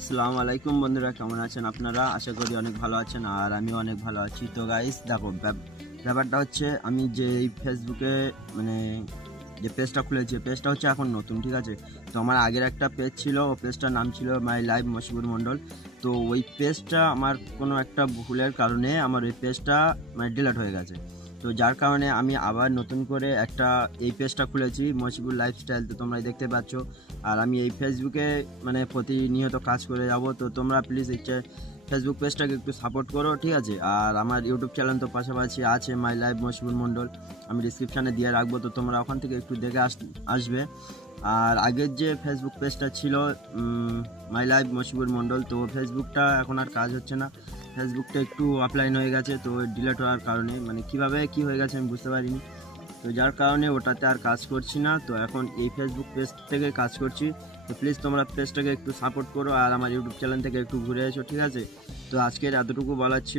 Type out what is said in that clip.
আসসালামু আলাইকুম বন্ধুরা, কেমন আছেন আপনারা? আশা করি অনেক ভালো আছেন আর আমিও অনেক ভালো আছি। তো গাইস দেখো, ব্যাপারটা হচ্ছে আমি যে এই ফেসবুকে মানে যে পেজটা খুলেছি, পেজটা হচ্ছে এখন নতুন, ঠিক আছে? তো আমার আগের একটা পেজ ছিল, ও পেজটার নাম ছিল মাই লাইভ মশিবুর মণ্ডল। তো ওই পেজটা আমার কোনো একটা ভুলের কারণে আমার ওই পেজটা ডিলিট হয়ে গেছে। তো যার কারণে আমি আবার নতুন করে একটা এই পেজটা খুলেছি মশিবুর লাইফস্টাইল, তো তোমরা দেখতে পাচ্ছ। আর আমি এই ফেসবুকে প্রতিনিয়ত কাজ করে যাব। তো তোমরা প্লিজ ফেসবুক পেজটাকে একটু সাপোর্ট করো, ঠিক আছে? আর আমার ইউটিউব চ্যানেল তো পাশাপাশি আছে, মাই লাইভ মশিবুর মণ্ডল, আমি ডিসক্রিপশানে দিয়ে রাখবো, তো তোমরা ওখান থেকে একটু দেখে আসবে। আর আগের যে ফেসবুক পেজটা ছিল মাই লাইভ মশিবুর মণ্ডল, তো ফেসবুকটা এখন আর কাজ হচ্ছে না। ফেসবুকটা একটু অফলাইন হয়ে গেছে, তো ডিলিট হওয়ার কারণে কীভাবে কী হয়ে গেছে আমি বুঝতে পারিনি। তো যার কারণে ওটাতে আর কাজ করছি না, তো এখন এই ফেসবুক পেজ থেকে কাজ করছি। তো প্লিজ তোমরা পেজটাকে একটু সাপোর্ট করো আর আমার ইউটিউব চ্যানেল থেকে একটু ঘুরে এসো, ঠিক আছে? তো আজকের এতটুকু বলার ছিল।